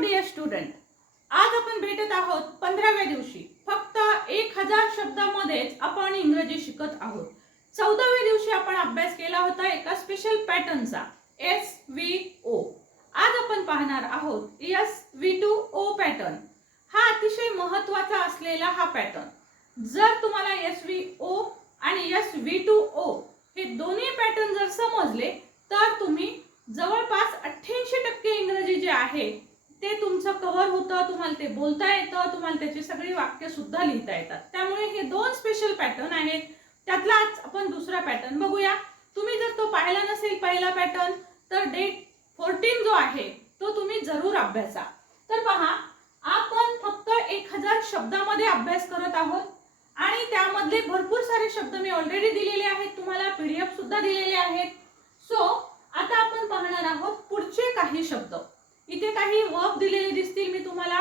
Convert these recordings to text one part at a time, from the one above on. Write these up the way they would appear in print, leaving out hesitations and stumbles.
Dear student, आज आपण भेटत आहोत 15व्या दिवशी. फक्त 1000 शब्दामध्येच आपण इंग्रजी शिकत आहोत. 14व्या दिवशी आपण अभ्यास केला होता एका स्पेशल पॅटर्नचा, SVO. आज आपण पाहणार आहोत SVO पॅटर्न. हा अतिशय महत्त्वाचा असलेला हा पॅटर्न. जर तुम्हाला SVO आणि SVO हे दोन्ही पॅटर्न जर समजले तर तुम्ही जवळपास 88% इंग्रजी जे आहे ते तुमचं कव्हर होतं, तुम्हाला ते बोलता येतं, तुम्हाला त्याची सगळी वाक्य सुद्धा लिहिता येतात. त्यामुळे हे दोन स्पेशल पॅटर्न आहेत. त्यातला आज आपण दुसरा पॅटर्न बघूया. तुम्ही जर तो पाहिला नसेल पहिला पॅटर्न तर डेट 14 जो आहे तो तुम्ही जरूर अभ्यासा. तर पहा, आपण फक्त 1000 शब्दामध्ये अभ्यास करत आहोत आणि त्यामधले भरपूर सारे शब्द मी ऑलरेडी दिलेले आहेत, तुम्हाला PDF सुद्धा दिलेले आहेत. सो आता आपण पाहणार आहोत पुढचे काही शब्द. इथे काही वर्ब दिलेले दिसतील मी तुम्हाला,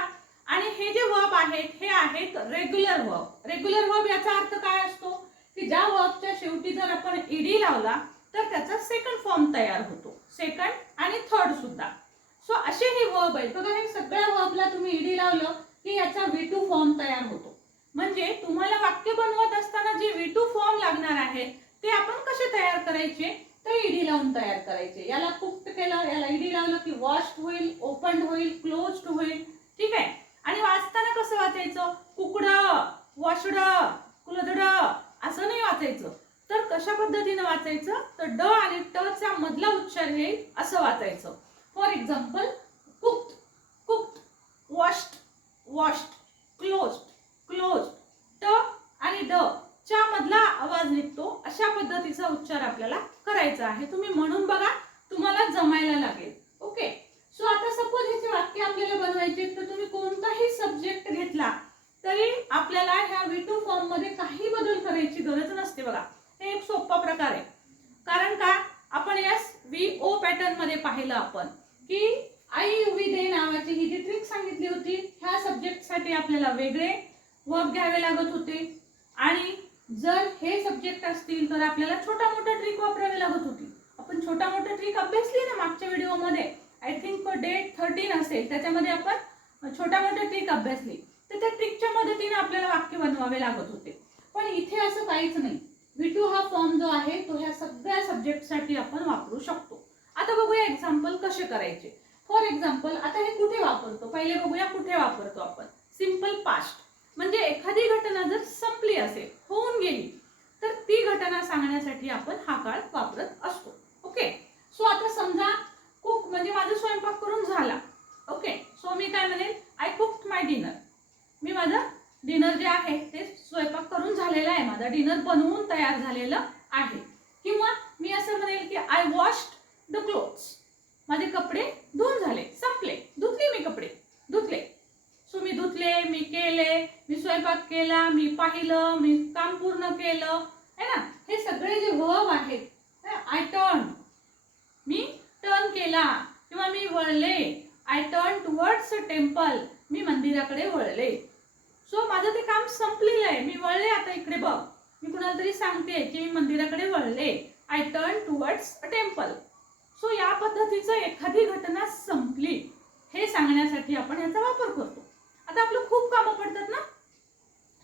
आणि हे जे वर्ब आहेत हे आहेत रेग्युलर वर्ब. रेग्युलर वर्ब याचा अर्थ काय असतो की ज्या वर्बच्या शेवटी जर आपण ईडी लावला तर त्याचा सेकंड फॉर्म तयार होतो, सेकंड आणि थर्ड सुद्धा. सो असे हे वर्ब आहेत बघा. हे सगळ्या वर्बला तुम्ही ईडी लावलं की याचा V2 फॉर्म तयार होतो. म्हणजे तुम्हाला वाक्य बनवत असताना जे V2 फॉर्म लागणार आहे ते आपण कसे तयार करायचे, तर ईडी लावून तयार करायचे. याला कुक्ड केलं, याला ईडी लावलं की वॉश्ड होईल, ओपनड होईल, क्लोज्ड होईल. ठीक आहे. आणि वाचताना कसं वाचायचं, कुकड, वॉशड, क्लोज्ड असं नाही वाचायचं. तर कशा पद्धतीने वाचायचं, तर ड आणि ट चा मधला उच्चार येईल असं वाचायचं. For example, cooked, cooked, washed, washed, closed, closed. ट आणि ड च्या मधला आवाज निघतो अशा पद्धतीचा उच्चार आपल्याला करायचा आहे. तुम्ही म्हणून बघा, तुम्हाला जमायला लागेल. ओके. सो आता सपोज ह्याचे वाक्य आपल्याला बनवायचे तर तुम्ही कोणताही सब्जेक्ट घेतला तरी आपल्याला ह्या V2 फॉर्म मध्ये काही बदल करायची गरज नसते. बघा, हे एक सोपा प्रकार आहे. कारण का, आपण SVO पॅटर्न मध्ये पाहिलं आपण की IUV नावाची ही जी ट्रिक सांगितली होती, ह्या सब्जेक्ट साठी आपल्याला वेगळे वर्ब घ्यावे लागत होते, आणि जर हे सब्जेक्ट असतील तर आपल्याला छोटा मोठा ट्रिक वापरावी लागत होती. आपण छोटा मोठा ट्रिक अभ्यासली ना मागच्या व्हिडिओ मध्ये, आय थिंक डेट 13 असेल, त्याच्यामध्ये आपण छोटा मोठा ट्रिक अभ्यासली. तर त्या ट्रिकच्या मदतीने आपल्याला वाक्य बनवावे लागत होते. पण इथे असं काहीच नाही. V2 हा फॉर्म जो आहे तो ह्या सगळ्या सब्जेक्ट साठी आपण वापरू शकतो. आता बघूया एक्झाम्पल कसे करायचे. फॉर एक्झाम्पल, आता हे कुठे वापरतो पहिले बघूया. कुठे वापरतो आपण, सिंपल पास्ट. म्हणजे एखादी घटना जर संपली असेल, होऊन गेली, तर ती घटना सांगण्यासाठी आपण हा काळ वापरत असतो. ओके. सो आता समजा कुक म्हणजे माझा स्वयंपाक करून झाला. ओके. सो मी काय म्हणेल, आय कुक्ड माय डिनर. मी माझं डिनर जे आहे ते स्वयंपाक करून झालेला आहे, माझा डिनर बनवून तयार झालेलं आहे. किंवा मी असं म्हणेल की आय वॉश्ड द क्लोथ्स. माझे कपडे धुवून झाले, संपले, धुतले मी कपडे, धुतले. सो मी धुतले, मी केले, मी स्वयंपाक केला, मी पाहिलं, मी काम पूर्ण केलं, है ना. हे सगळे जे वर्ब आहेत, आय टर्न, मी टर्न केला, किंवा मी वळले, I turn towards a temple, मी मंदिराकडे वळले. सो माझं ते काम संपलेलं आहे, मी वळले. आता इकडे बघ, मी कुणाला तरी सांगते की मी मंदिराकडे वळले, I turn towards a temple. So या पद्धतीचं एखादी घटना संपली हे सांगण्यासाठी आपण याचा वापर करतो. आता आपलं खूप कामं पडतात ना.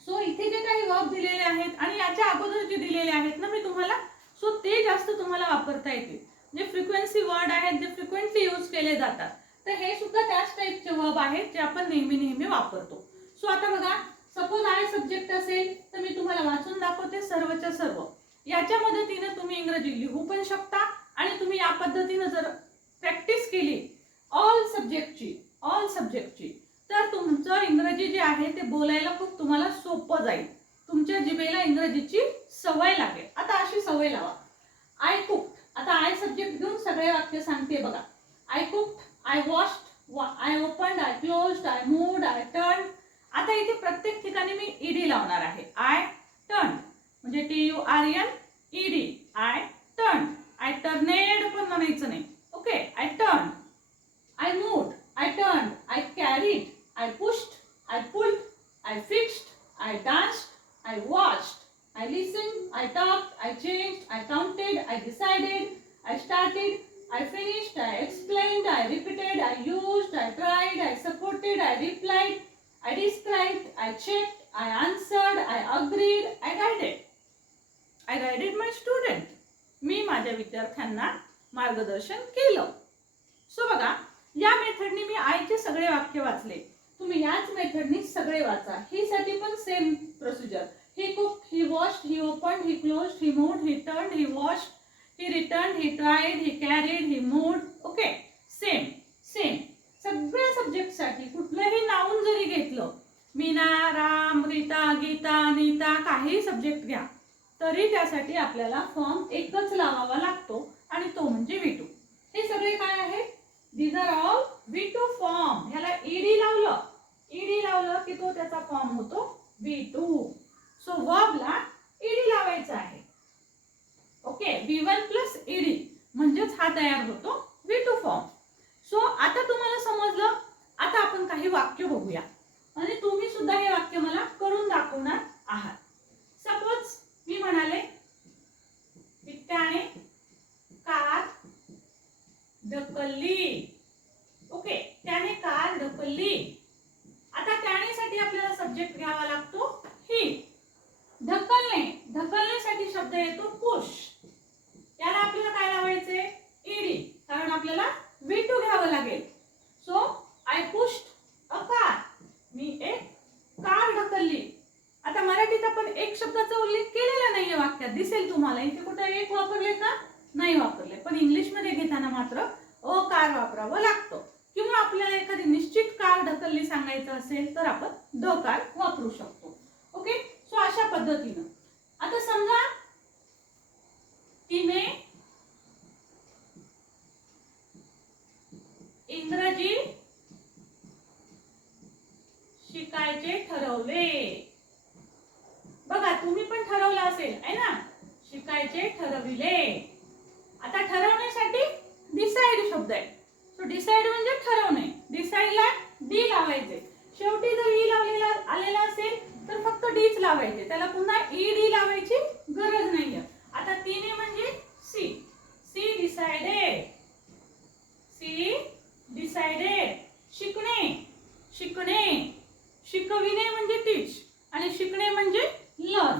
सो इथे जे काही वर्ब दिलेले आहेत आणि याच्या अगोदर जे दिलेले आहेत ना मी तुम्हाला, सो ते जास्त तुम्हाला वापरता येतील. जे फ्रिक्वेन्सी वर्ड आहेत, जे फ्रिक्वेंटली यूज केले जातात, तर हे सुद्धा त्याच टाईपचे वर्ब आहेत जे आपण नेहमी वापरतो. सो आता बघा, सपोज आय सब्जेक्ट असेल तर मी तुम्हाला वाचून दाखवते सर्वच्या सर्व. याच्या मदतीने तुम्ही इंग्रजी लिहू पण शकता, आणि तुम्ही या पद्धतीने जर प्रॅक्टिस केली ऑल सब्जेक्टची तर तुमचं इंग्रजी जे आहे ते बोलायला खूप तुम्हाला सोपं जाईल. तुमच्या जिभेला इंग्रजीची सवय लागेल. आता अशी सवय लावा. I cooked. आता आय सब्जेक्ट घेऊन सगळे वाक्य सांगते बघा. I cooked, I washed, I opened, I closed, I moved, I turn. आता इथे प्रत्येक ठिकाणी मी ईडी लावणार आहे. आय टर्न म्हणजे TURN ED, I turn. I turned पण म्हणायचं नाही. Okay. I turn, I moved, I turn, I carried, I pushed, I pulled, I fixed, I danced, I watched, I listened, I talked, I changed, I counted, I decided, I started, I finished, I explained, I I repeated, I used, I tried, I supported, I replied, I described, I checked, I answered, I agreed, I guided. I guided my student. मी माझ्या विद्यार्थ्यांना मार्गदर्शन केलं. So बघा, या मेथडनी मी आयचे सगळे वाक्य वाचले. तुम्ही याच मेथडनी सगळे वाचा. ही साठी पण same procedure. He cooked, he washed, he opened, he closed, he moved, he turned, he washed, he returned, he tried, he carried, he moved. Okay, same same सगळ्या सब्जेक्ट साठी कुठलंही नाउन जरी घेतलं, मीना, राम, रीता, गीता, नीता, काही सब्जेक्ट घ्या, तरी त्यासाठी आपल्याला फॉर्म एकच लावावा लागतो आणि तो म्हणजे V2. हे सगळे काय आहे? These are all V2 form. ह्याला ईडी लावलं की तो त्याचा फॉर्म होतो V2. सो वर्बला ईडी लावायचा आहे. ओके, V1 प्लस ईडी म्हणजेच हा तयार होतो V2 फॉर्म. सो आता तुम्हाला समजलं. आता आपण काही वाक्य बघूया आणि तुम्ही सुद्धा हे वाक्य मला करून दाखवणार आहात. सपोज मी म्हणाले, विट्याने कार ढकलली. ओके, त्याने कार ढकलली. आता त्यानेसाठी आपल्याला सब्जेक्ट घ्यावा लागतो ही. ढकलण्यासाठी शब्द येतो पुश. याला आपल्याला काय लावायचे? ईडी, कारण आपल्याला V2 घ्यावं लागेल. So I pushed a car. मी एक कार ढकलली. आता मराठीत आपण एक शब्दाचा उल्लेख केलेला नाहीये वाक्यात, दिसेल तुम्हाला. इथे कुठे एक वापरले का? नाही वापरले. पण इंग्लिश मध्ये घेताना मात्र अ कार वापरावं लागतं. किंवा आपल्याला एखादी निश्चित कार ढकलली सांगायचं असेल तर आपण द कार वापरू शकतो. ओके, सो अशा पद्धतीनं. आता समजा तिने इंग्रजी शिकायचे ठरवले. बघा, तुम्ही पण ठरवलं असेल आहे ना, शिकायचे ठरविले. आता ठरवण्यासाठी डिसाइड शब्द आहे. सो डिसाइड म्हणजे ठरवणे. डिसाइडला डी लावायचे. शेवटी जर ई लावलेला आलेला असेल तर फक्त डीच लावायचे, त्याला पुन्हा ईडी लावायची गरज नाहीये. आता तिने म्हणजे she. She decided. She decided. शिकणे. शिकविणे म्हणजे टीच आणि शिकणे म्हणजे learn.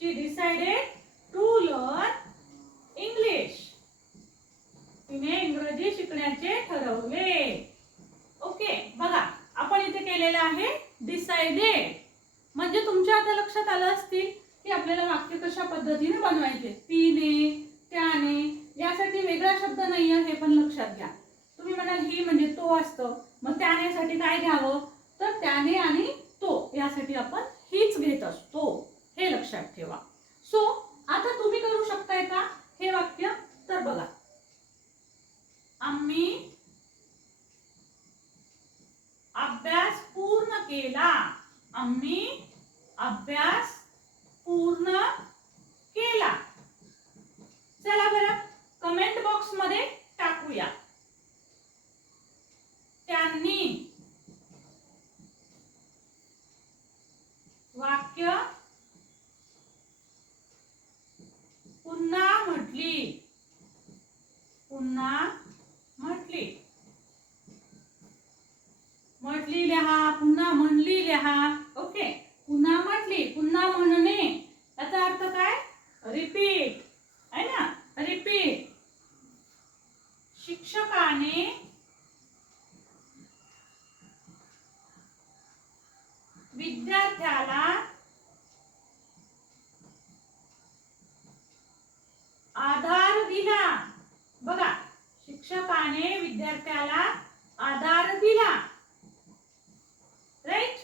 She decided to learn English. तिने इंग्रजी शिकण्याचे ठरवले. ओके, बघा आपण इथे केलेलं आहे डिसाइडेड. म्हणजे तुमच्या आता लक्षात आलं असतील की आपल्याला वाक्य कशा पद्धतीने बनवायचे. तिने, त्याने, यासाठी वेगळा शब्द नाहीये हे पण लक्षात घ्या. तुम्ही म्हणाल ही म्हणजे तो असतं, मग त्यानेसाठी काय घ्यावं? तर त्याने आणि तो यासाठी आपण हीच घेत असतो, हे लक्षात ठेवा. सो आता तुम्ही करू शकताय का हे वाक्य? तर बघा, आम्ही अभ्यास पूर्ण केला. आम्ही अभ्यास पूर्ण केला. चला बरं कमेंट बॉक्स मध्ये टाकूया. त्यांनी वाक्य पुन्हा म्हटली. पुन्हा म्हटली. म्हटली लिहा, पुन्हा म्हणली लिहा. ओके, पुन्हा म्हटली, पुन्हा म्हणणे याचा अर्थ काय? रिपीट आहे ना, रिपीट. शिक्षकाने विद्यार्थ्याला आधार दिला. बघा, शिक्षकाने विद्यार्थ्याला आधार दिला. राईट.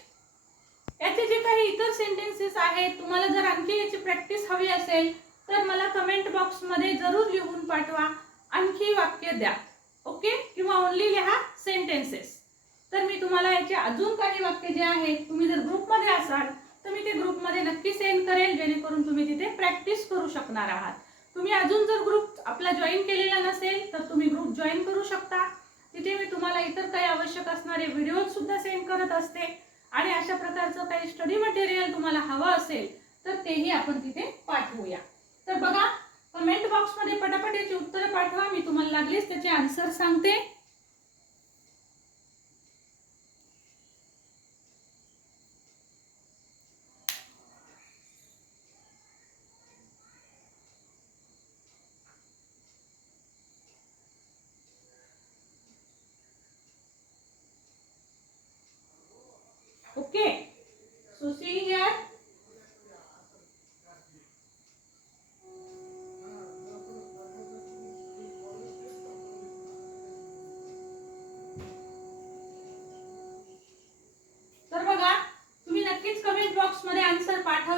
याचे जे काही इतर सेंटेन्सेस आहेत, तुम्हाला जर आणखी याची प्रॅक्टिस हवी असेल तर मला कमेंट बॉक्स मध्ये जरूर लिहून पाठवा. आणखी वाक्य द्या. ओके, किंवा ओनली लिहा सेंटेन्सेस. तर मी तुम्हाला याचे अजून काही वाक्य जे आहेत, तुम्ही जर ग्रुप मध्ये असाल तर मी ते ग्रुप मध्ये नक्की सेंड करेल, जेणेकरून तुम्ही तिथे प्रॅक्टिस करू शकणार आहात. तुम्ही अजून जर ग्रुप आपला जॉईन केलेला नसेल तर तुम्ही ग्रुप जॉईन करू शकता. तिथे मी तुम्हाला इतर काही आवश्यक असणारे व्हिडिओ सुद्धा सेंड करत असते आणि अशा प्रकारचं काही स्टडी मटेरियल तुम्हाला हवं असेल तर तेही आपण तिथे पाठवूया. तर बघा, कमेंट बॉक्स मध्ये पटापट याची उत्तरं पाठवा. मी तुम्हाला लागलीच त्याचे आन्सर सांगते.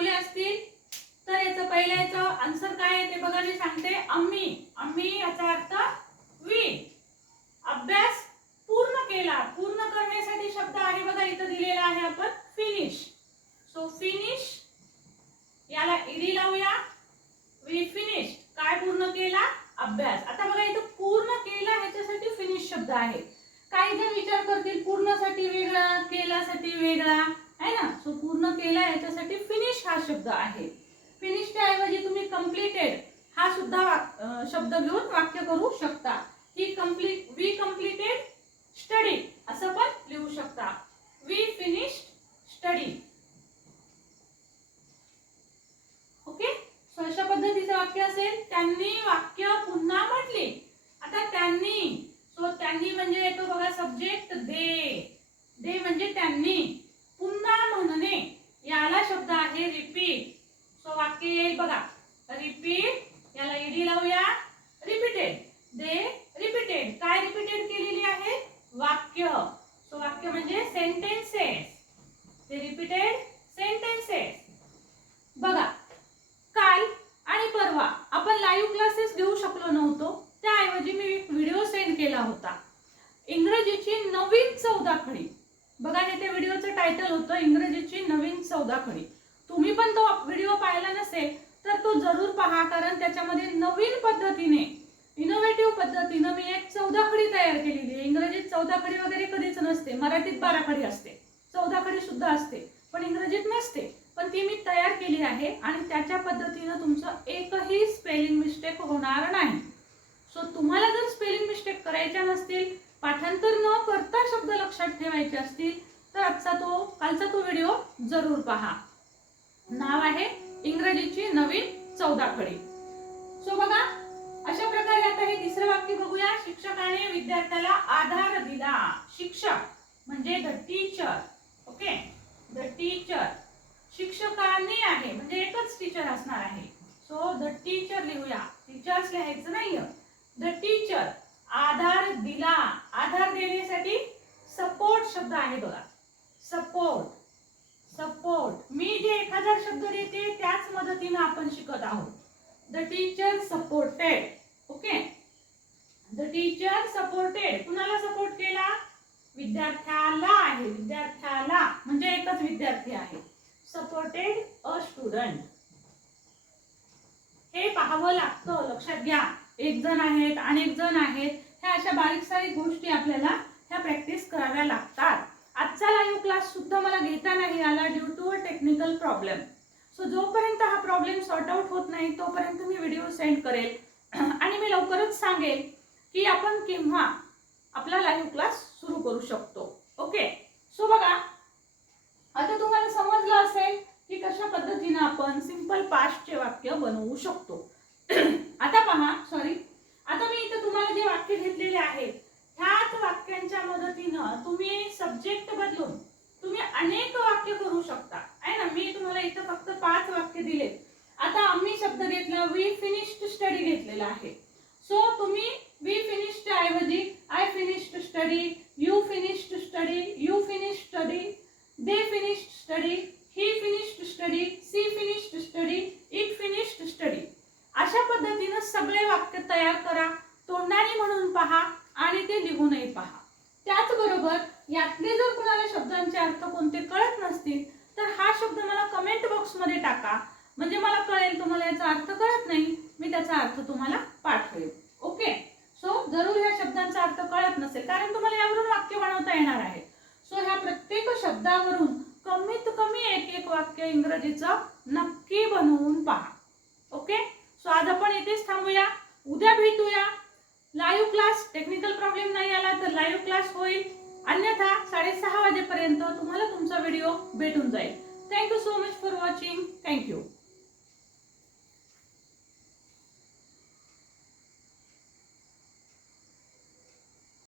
बनवले असतील तर याचं पहिल्याचं आन्सर काय आहे ते बघा मी सांगते. अम्मी. अम्मी याचा अर्थ वी. अभ्यास पूर्ण केला. पूर्ण करण्यासाठी शब्द आहे बघा इथं दिलेला आहे आपण फिनिश. सो फिनिश याला ईडी लावूया. We finish. काय पूर्ण केला? अभ्यास. आता बघा इथं पूर्ण केला ह्याच्यासाठी फिनिश शब्द आहे. काही जण विचार करतील पूर्णसाठी वेगळा, केल्यासाठी वेगळा आहे ना. सो पूर्ण केला याच्यासाठी फिनिश हा शब्द आहे. फिनिशच्या ऐवजी तुम्ही कंप्लीटेड हा सुद्धा शब्द घेऊन वाक्य करू शकता. वी कंप्लीटेड स्टडी असं पण लिहू शकता. We finished study. Okay. So अशा पद्धतीचं वाक्य असेल. त्यांनी वाक्य पुन्हा म्हटले. आता त्यांनी. सो त्यांनी म्हणजे येतो बघा सब्जेक्ट दे. दे म्हणजे त्यांनी. पुन्हा म्हणणे याला शब्द आहे रिपीट. सो वाक्य येईल बघा रिपीट. याला ईडी लावूया. रिपीटेड. They repeated. काय रिपीटेड केलेली आहे? वाक्य. सो वाक्य म्हणजे सेंटेन्सेस. ते रिपीटेड सेंटेन्सेस. बघा काल आणि परवा आपण लाईव्ह क्लासेस घेऊ शकलो नव्हतो. त्याऐवजी मी एक व्हिडिओ सेंड केला होता. इंग्रजीची नवीन 14 खडी. बघा हे त्या व्हिडिओचं टायटल होतं इंग्रजीची नवीन 14 खडी. तुम्ही पण तो व्हिडिओ पाहिला नसेल तर तो जरूर पहा, कारण त्याच्यामध्ये नवीन पद्धतीने इनोव्हेटिव्ह पद्धतीने मी एक 14 खडी तयार केलेली आहे. इंग्रजीत 14 खडी वगैरे कधीच नसते. मराठीत 12 खडी असते. 14 खडी सुद्धा असते पण इंग्रजीत नसते. पण ती मी तयार केली आहे आणि त्याच्या पद्धतीने तुमचं एकही स्पेलिंग मिस्टेक होणार नाही. सो तुम्हाला जर स्पेलिंग मिस्टेक करायच्या नसतील, पाठांतर न करता शब्द लक्षात ठेवायचे असतील तर कालचा तो व्हिडिओ जरूर पहा. नाव आहे इंग्रजीची नवीन 14 खडी. सो बघा अशा प्रकारे आता हे तिसरं वाक्य बघूया. शिक्षकाने विद्यार्थ्याला आधार दिला. शिक्षक म्हणजे the teacher. Okay. The teacher. शिक्षकाने आहे म्हणजे एकच टीचर असणार आहे. सो द टीचर लिहूया. टीचर्स लिहायचं नाहीये. द टीचर आधार दिला. आधार देण्यासाठी सपोर्ट शब्द आहे बघा. सपोर्ट. सपोर्ट. मी जे 1000 शब्द देते त्याच मदतीने आपण शिकत आहोत. The teacher supported. Okay. The teacher supported. कुणाला सपोर्ट केला? विद्यार्थ्याला आहे. विद्यार्थ्याला म्हणजे एकच विद्यार्थी आहे. Supported a student. हे पाहावं लागतं. लक्षात घ्या. एक जण आहेत, अनेक जण आहेत, ह्या अशा बारीक सारीक गोष्टी आपल्याला ह्या प्रॅक्टिस कराव्या लागतात. आजचा लाईव्ह क्लास सुद्धा मला घेता नाही आला due to a technical problem. So जोपर्यंत हा प्रॉब्लेम सॉर्ट आउट होत नाही तोपर्यंत मी व्हिडिओ सेंड करेल आणि मी लवकरच सांगेल की आपण केव्हा आपला लाईव्ह क्लास सुरू करू शकतो. ओके. सो बघा आता तुम्हाला समजलं असेल की कशा पद्धतीने आपण सिंपल पास्टचे वाक्य बनवू शकतो. आता पहा. आता मी इथे तुम्हाला जे वाक्य घेतलेले आहेत ह्याच वाक्यांच्या मदतीनं तुम्ही सब्जेक्ट बदलून तुम्ही अनेक वाक्य करू शकता आहे ना. मी तुम्हाला इथे फक्त 5 वाक्य दिलेत. आता आम्ही शब्द घेतला. वी फिनिश्ड स्टडी घेतलेला आहे. सो तुम्ही वी फिनिश्ड ऐवजी I finished study, you finished study, you finished study, they finished study, he finished study, she finished study, it finished study. अशा पद्धतीने सगळे वाक्य तयार करा. तोंडाने म्हणून पहा आणि ते लिहूनही पहा. त्याचबरोबर यातले जर कुणाला शब्दांचे अर्थ कोणते कळत नसतील तर हा शब्द मला कमेंट बॉक्स मध्ये टाका. म्हणजे मला कळेल तुम्हाला याचा अर्थ कळत नाही, मी त्याचा अर्थ तुम्हाला पाठवेल. ओके. सो जरूर ह्या शब्दांचा अर्थ कळत नसेल कारण तुम्हाला यावरून वाक्य बनवता येणार आहे. सो ह्या प्रत्येक शब्दावरून कमीत कमी एक वाक्य इंग्रजीचं नक्की बनवून पहा. ओके. सो आज आपण इथेच थांबूया. उद्या भेटूया. लाईव्ह क्लास टेक्निकल प्रॉब्लेम नाही आला तर लाईव्ह क्लास होईल. अन्यथा 6:30 वाजेपर्यंत तुम्हाला तुमचा व्हिडिओ भेटून जाईल. Thank you so much for watching.